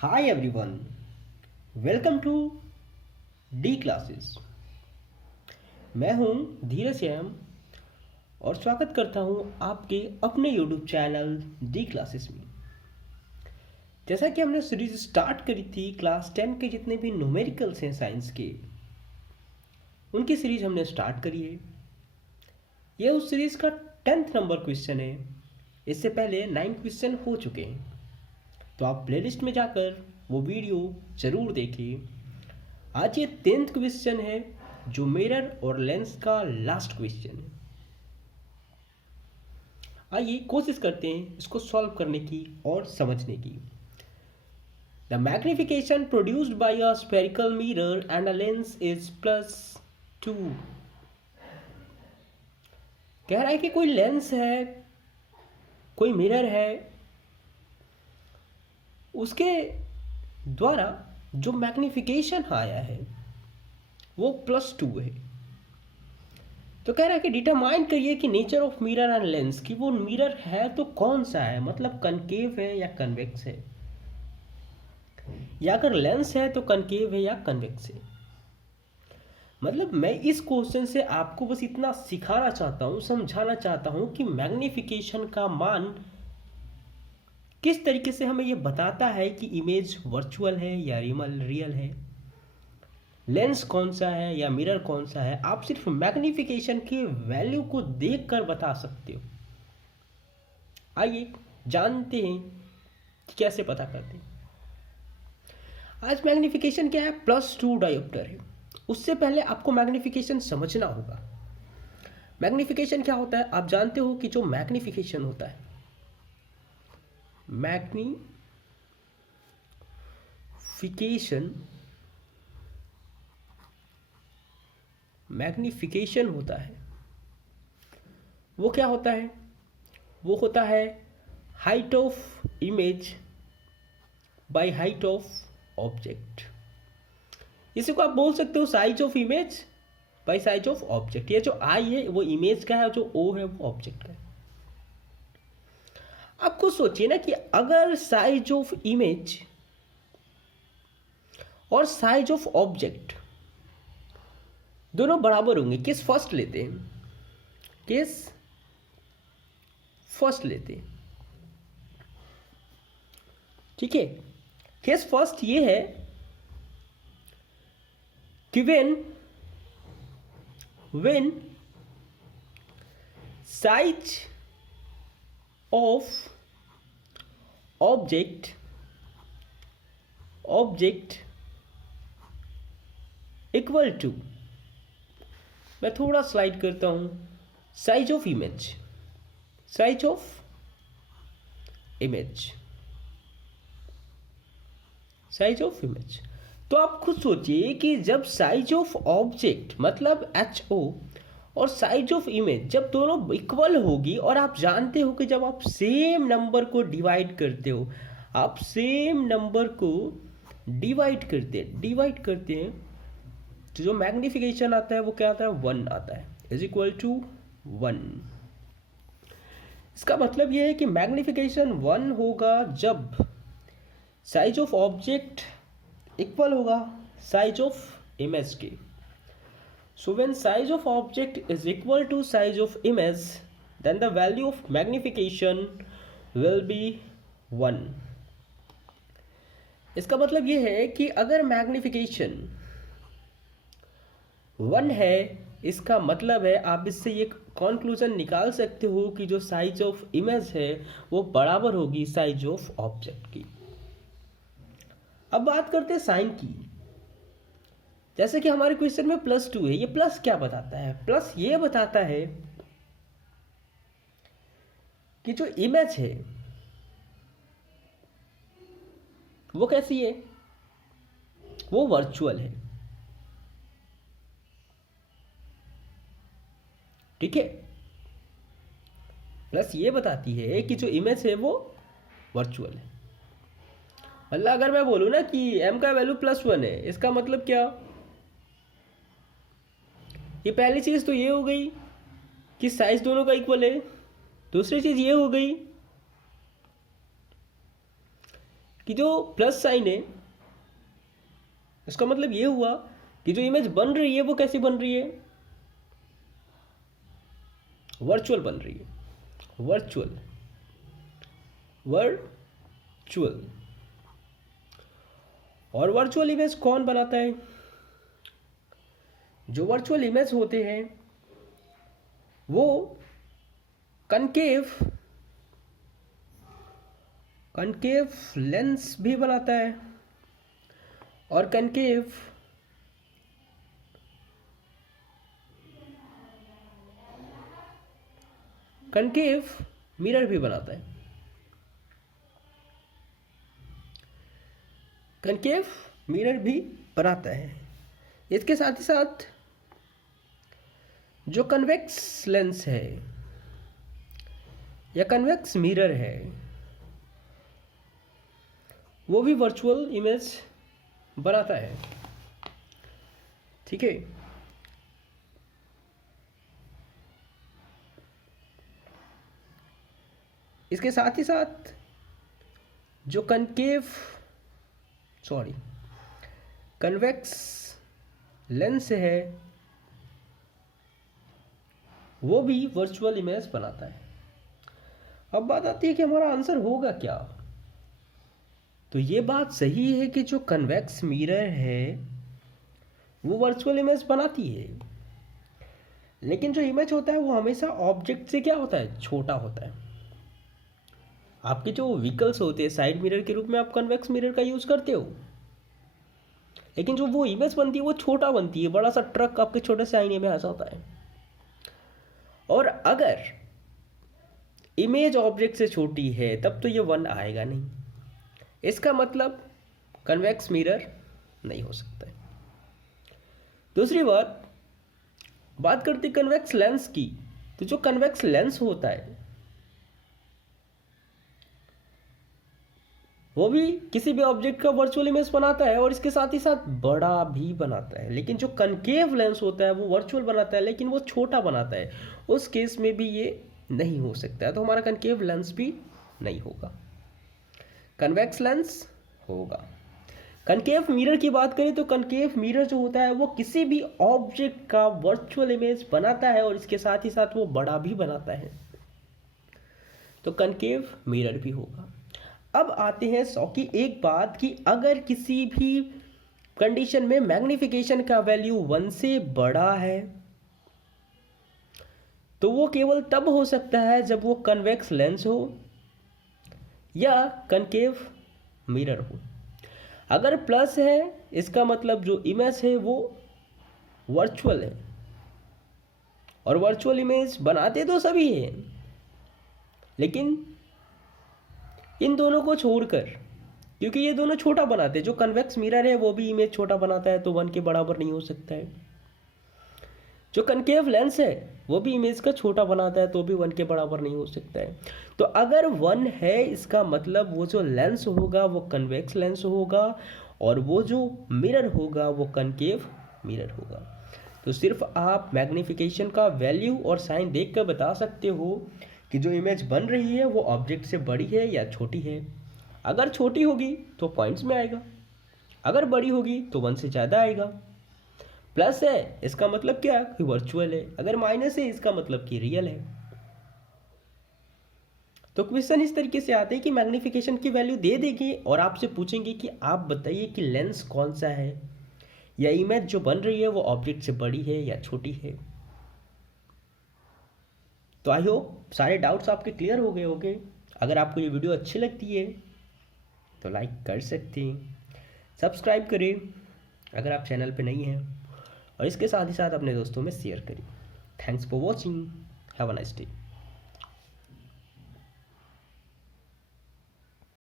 Hi everyone, welcome to the classes. मैं हूं धीरज श्याम और स्वागत करता हूं आपके अपने यूट्यूब चैनल डी क्लासेस में। जैसा कि हमने सीरीज स्टार्ट करी थी क्लास 10 के जितने भी न्यूमेरिकल्स हैं साइंस के, उनकी सीरीज हमने स्टार्ट करी है। यह उस सीरीज का 10th नंबर क्वेश्चन है। इससे पहले 9 क्वेश्चन हो चुके हैं, तो आप प्लेलिस्ट में जाकर वो वीडियो ज़रूर देखिए। आज ये 10th क्वेश्चन है जो मिरर और लेंस का लास्ट क्वेश्चन है। आइए कोशिश करते हैं इसको सॉल्व करने की और समझने की। The magnification produced by a spherical mirror and a lens is +2। कह रहा है कि कोई लेंस है, कोई मिरर है, उसके द्वारा जो मैग्निफिकेशन आया है वो +2 है। तो कह रहा है कि डिटरमाइन करिए कि nature of mirror and lens, कि वो मिरर है तो कौन सा है, मतलब कनकेव है या कन्वेक्स है, या अगर लेंस है तो कनकेव है या कन्वेक्स है। मतलब मैं इस क्वेश्चन से आपको बस इतना सिखाना चाहता हूँ, समझाना चाहता हूँ कि मैग्निफिकेशन का मान किस तरीके से हमें ये बताता है कि इमेज वर्चुअल है या रियल है, लेंस कौन सा है या मिरर कौन सा है। आप सिर्फ मैग्निफिकेशन के वैल्यू को देखकर बता सकते हो। आइए जानते हैं कि कैसे पता करते हैं। आज मैग्निफिकेशन क्या है, +2 डायोप्टर है। उससे पहले आपको मैग्निफिकेशन समझना होगा। मैग्निफिकेशन क्या होता है, आप जानते हो कि जो मैग्निफिकेशन होता है, मैग्निफिकेशन होता है, वो क्या होता है, वो होता है height of image by height of object. इसी को आप बोल सकते हो size of image by size of object. ये जो आई है वो इमेज का है, जो ओ है वो ऑब्जेक्ट का है। आप खुद सोचिए ना कि अगर साइज ऑफ इमेज और साइज ऑफ ऑब्जेक्ट दोनों बराबर होंगे, किस फर्स्ट लेते हैं, केस फर्स्ट लेते हैं, ठीक है। केस फर्स्ट ये है कि when size of object equal to, मैं थोड़ा स्लाइड करता हूं, size of image, size of image, size of image. तो आप खुद सोचिए कि जब साइज ऑफ ऑब्जेक्ट मतलब HO और साइज ऑफ इमेज जब दोनों इक्वल होगी, और आप जानते हो कि जब आप सेम नंबर को डिवाइड करते हो, आप सेम नंबर को डिवाइड करते हैं तो जो मैग्निफिकेशन आता है वो क्या आता है, 1 आता है, इज इक्वल टू 1। इसका मतलब ये है कि मैग्निफिकेशन 1 होगा जब साइज ऑफ ऑब्जेक्ट इक्वल होगा साइज ऑफ इमेज के। So when size of object is equal to size of image, then the value of magnification will be 1। इसका मतलब ये है कि अगर मैग्निफिकेशन 1 है, इसका मतलब है आप इससे ये कंक्लूजन निकाल सकते हो कि जो साइज ऑफ इमेज है वो बराबर होगी साइज ऑफ ऑब्जेक्ट की। अब बात करते हैं साइन की। जैसे कि हमारे क्वेश्चन में +2 है, ये प्लस क्या बताता है, प्लस ये बताता है कि जो इमेज है वो कैसी है, वो वर्चुअल है, ठीक है। प्लस ये बताती है कि जो इमेज है वो वर्चुअल है। मतलब अगर मैं बोलूँ ना कि m का वैल्यू +1 है, इसका मतलब क्या, ये पहली चीज़ तो ये हो गई कि साइज दोनों का इक्वल है। दूसरी चीज़ ये हो गई कि जो प्लस साइन है इसका मतलब ये हुआ कि जो इमेज बन रही है वो कैसी बन रही है, वर्चुअल बन रही है, वर्चुअल। और वर्चुअल इमेज कौन बनाता है? जो वर्चुअल इमेज होते हैं वो कनकेव लेंस भी बनाता है और कनकेव मिरर भी बनाता है। कनकेव मिरर भी बनाता है। इसके साथ ही साथ जो कन्वेक्स लेंस है या कन्वेक्स मिरर है वो भी वर्चुअल इमेज बनाता है। ठीक है, इसके साथ ही साथ जो कन्वेक्स लेंस है वो भी वर्चुअल इमेज बनाता है। अब बात आती है कि हमारा आंसर होगा क्या। तो ये बात सही है कि जो कन्वेक्स मिरर है वो वर्चुअल इमेज बनाती है, लेकिन जो इमेज होता है वो हमेशा ऑब्जेक्ट से क्या होता है, छोटा होता है। आपके जो व्हीकल्स होते हैं साइड मिरर के रूप में आप कन्वेक्स मिरर का यूज करते हो, लेकिन जो वो इमेज बनती है वो छोटा बनती है, बड़ा सा ट्रक आपके छोटे से आईने में आ जाता है। और अगर इमेज ऑब्जेक्ट से छोटी है तब तो ये 1 आएगा नहीं, इसका मतलब कन्वेक्स मिरर नहीं हो सकता है। दूसरी बात करते कन्वेक्स लेंस की। तो जो कन्वेक्स लेंस होता है वो भी किसी भी ऑब्जेक्ट का वर्चुअल इमेज बनाता है और इसके साथ ही साथ बड़ा भी बनाता है। लेकिन जो कनकेव लेंस होता है वो वर्चुअल बनाता है लेकिन वो छोटा बनाता है, उस केस में भी ये नहीं हो सकता है। तो हमारा कनकेव लेंस भी नहीं होगा, कन्वेक्स लेंस होगा। कनकेव मिरर की बात करें तो कनकेव मिरर जो होता है वो किसी भी ऑब्जेक्ट का वर्चुअल इमेज बनाता है और इसके साथ ही साथ वो बड़ा भी बनाता है, तो कनकेव मिरर भी होगा। अब आते हैं 100 की एक बात कि अगर किसी भी कंडीशन में मैग्नीफिकेशन का वैल्यू 1 से बड़ा है तो वो केवल तब हो सकता है जब वो कन्वेक्स लेंस हो या कनकेव मिरर हो। अगर प्लस है इसका मतलब जो इमेज है वो वर्चुअल है, और वर्चुअल इमेज बनाते तो सभी हैं, लेकिन इन दोनों को छोड़कर, क्योंकि ये दोनों छोटा बनाते हैं। जो कन्वेक्स मिरर है वो भी इमेज छोटा बनाता है तो 1 के बराबर नहीं हो सकता है। जो कनकेव लेंस है वो भी इमेज का छोटा बनाता है तो भी 1 के बराबर नहीं हो सकता है। तो अगर 1 है इसका मतलब वो जो लेंस होगा वो कन्वेक्स लेंस होगा और वो जो मिरर होगा वो कनकेव मिरर होगा। तो सिर्फ आप मैग्नीफिकेशन का वैल्यू और साइन देख कर बता सकते हो कि जो इमेज बन रही है वो ऑब्जेक्ट से बड़ी है या छोटी है। अगर छोटी होगी तो पॉइंट्स में आएगा, अगर बड़ी होगी तो 1 से ज़्यादा आएगा। प्लस है इसका मतलब क्या कि वर्चुअल है, अगर माइनस है इसका मतलब कि रियल है। तो क्वेश्चन इस तरीके से आते हैं कि मैग्नीफिकेशन की वैल्यू दे देंगे और आपसे पूछेंगे कि आप बताइए कि लेंस कौन सा है या इमेज जो बन रही है वो ऑब्जेक्ट से बड़ी है या छोटी है। तो आई होप सारे डाउट्स आपके क्लियर हो गए होंगे। अगर आपको ये वीडियो अच्छी लगती है तो लाइक कर सकते हैं, सब्सक्राइब करें अगर आप चैनल पे नहीं हैं, और इसके साथ ही साथ अपने दोस्तों में शेयर करें। Thanks for watching, have a nice day.